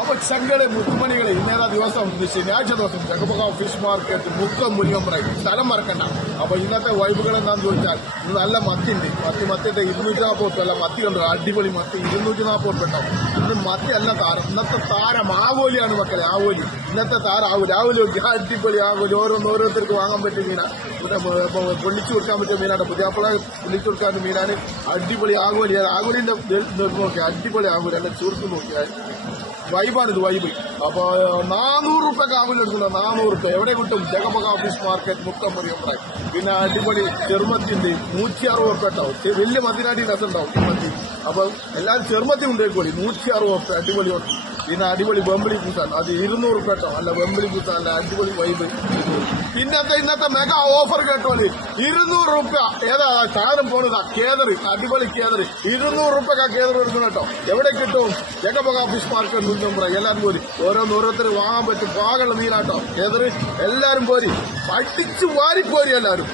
അപ്പൊ ചങ്കള് മുത്തുമണികളെ ഇന്നേതാ ദിവസം ശനിയാഴ്ച ദിവസം ചക്കപ്പക്കാവ് ഫിഷ് മാർക്കറ്റ് മുക്കം മുനിയമ്പ്രൈ സ്ഥലം മറക്കണ്ട. അപ്പൊ ഇന്നത്തെ വൈബുകൾ എന്താന്ന് ചോദിച്ചാൽ ഇന്ന് നല്ല മത്തിണ്ട്. മത്തിയുടെ 240 അല്ല മത്തി കണ്ടു അടിപൊളി മത്തി 240 ഉണ്ടാവും. ഇന്ന് മത്തി അല്ല താരം, ഇന്നത്തെ താരം ആവോലിയാണ് മക്കളെ. ആവോലി ഇന്നത്തെ താരം ആവോലി അടിപൊളി ആവോലി. ഓരോരുത്തർക്ക് വാങ്ങാൻ പറ്റിയ മീനാ, പൊള്ളിച്ചു കൊടുക്കാൻ പറ്റിയ മീനാണ്. പുതിയാപ്പിള പൊള്ളിച്ചു കൊടുക്കാൻ മീനാണ്. അടിപൊളി ആവോലി. ആവോലിന്റെ നോക്കിയാൽ അടിപൊളി ആവോലി. അല്ല ചുരുക്ക് നോക്കിയാൽ വൈബാണിത് വൈബ്. അപ്പൊ 400 റുപ്യക്ക് ആവില്ല എടുക്കുന്നത്. 400 റുപ്യ എവിടെ കിട്ടും? ജഗപ്പക്കാവ് ഫിഷ് മാർക്കറ്റ് മുക്കം മുനിയമ്പ്രൈ. പിന്നെ അടിപൊളി ചെറുമത്തി ഉണ്ട് 160 റുപ്യ ഉണ്ടാവും. വലിയ മത്തിനാട്ടി രസം ഉണ്ടാവും ഈ മത്തി. അപ്പൊ എല്ലാവരും ചെറുമത്തി കൊണ്ടേക്കോളി 160 റുപ്യ അടിപൊളി. പിന്നെ അടിപൊളി വെമ്പിളി കൂട്ടാൻ അത് 200 റുപ്യ കേട്ടോ. അല്ല വെമ്പിളി കൂട്ടാൻ അല്ല അടിപൊളി വൈബ്. ഇന്നത്തെ മെഗാ ഓഫർ കേട്ടോളി 200 റുപ്യ. ഏതാ സാധനം പോണതാ കേദർ, അടിപൊളി കേദർ 200 റുപ്യക്കാ കേദർ എടുക്കണം കേട്ടോ. എവിടെ കിട്ടും? ജഗപ്പക്കാവ് ഫിഷ് മാർക്കറ്റ് മുനിയമ്പ്രൈ. എല്ലാവരും പോരി, ഓരോരുത്തർ വാങ്ങാൻ പറ്റും. പാകമുള്ള മീനാട്ടോ കേദർ. എല്ലാവരും പോരി, പഠിച്ചു വാരിപ്പോരി എല്ലാവരും.